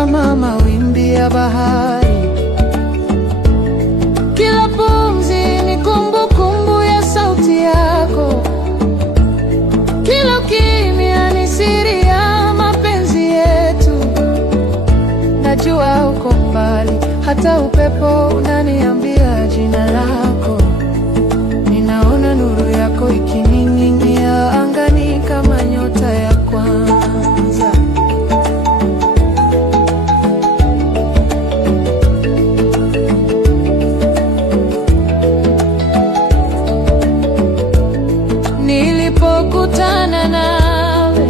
kama mawimbi ya bahari. Kila pumzi ni kumbukumbu ya sauti yako, kila ukimya ni siri ya mapenzi yetu. Najua uko mbali, hata upepo unaniambia jina lako. Ninaona nuru yako ikining'inia angani kama nyota ya kwanza. Nilipokutana nawe,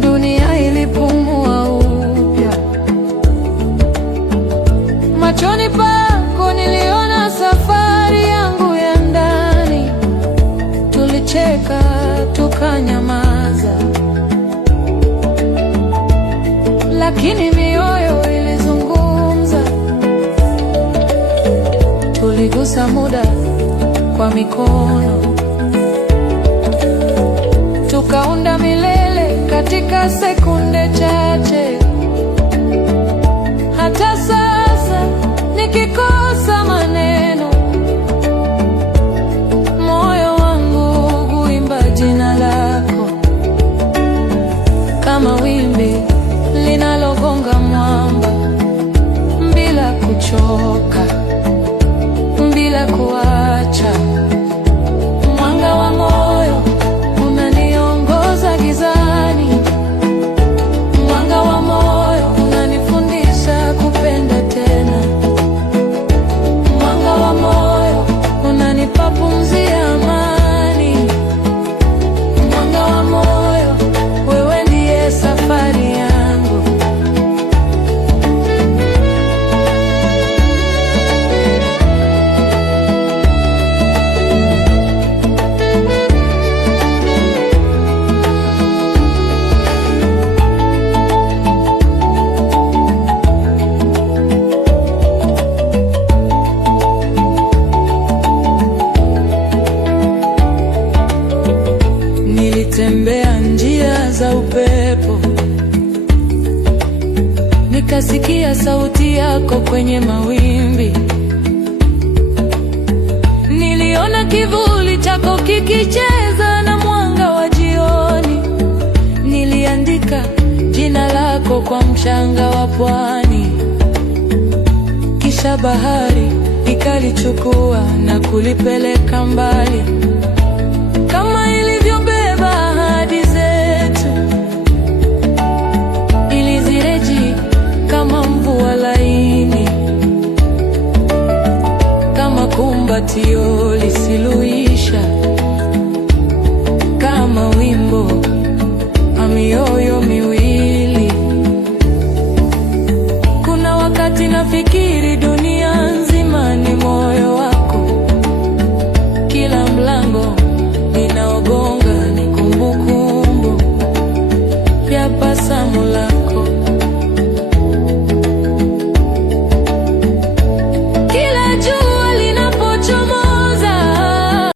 dunia ilipumua upya. Machoni pako niliona safari yangu ya ndani. Tulicheka tukanyamaza, lakini mioyo ilizungumza. Tuligusa muda kwa mikono, tukaunda milele katika sekunde chache. Hata sasa nikikosa maneno, moyo wangu huimba jina lako kama wimbi linalogonga mwamba, bila kuchoka, bila kuacha. Mwanga wa moyo unaniongoza gizani, mwanga wa moyo unanifundisha kupenda tena, mwanga wa moyo unanipa pumzi ya amani. Mwanga wa moyo, wewe ndiye safari yangu. Nilitembea njia za upepo, nikasikia sauti yako kwenye mawimbi. Niliona kivuli chako kikicheza na mwanga wa jioni. Niliandika jina lako kwa mchanga wa pwani, kisha bahari ikalichukua na kulipeleka mbali. Kama ilivyobeba ahadi zetu, ilizireji kama mvua laini, kama kumbatio lisiloisha, kama wimbo wa mioyo miwili.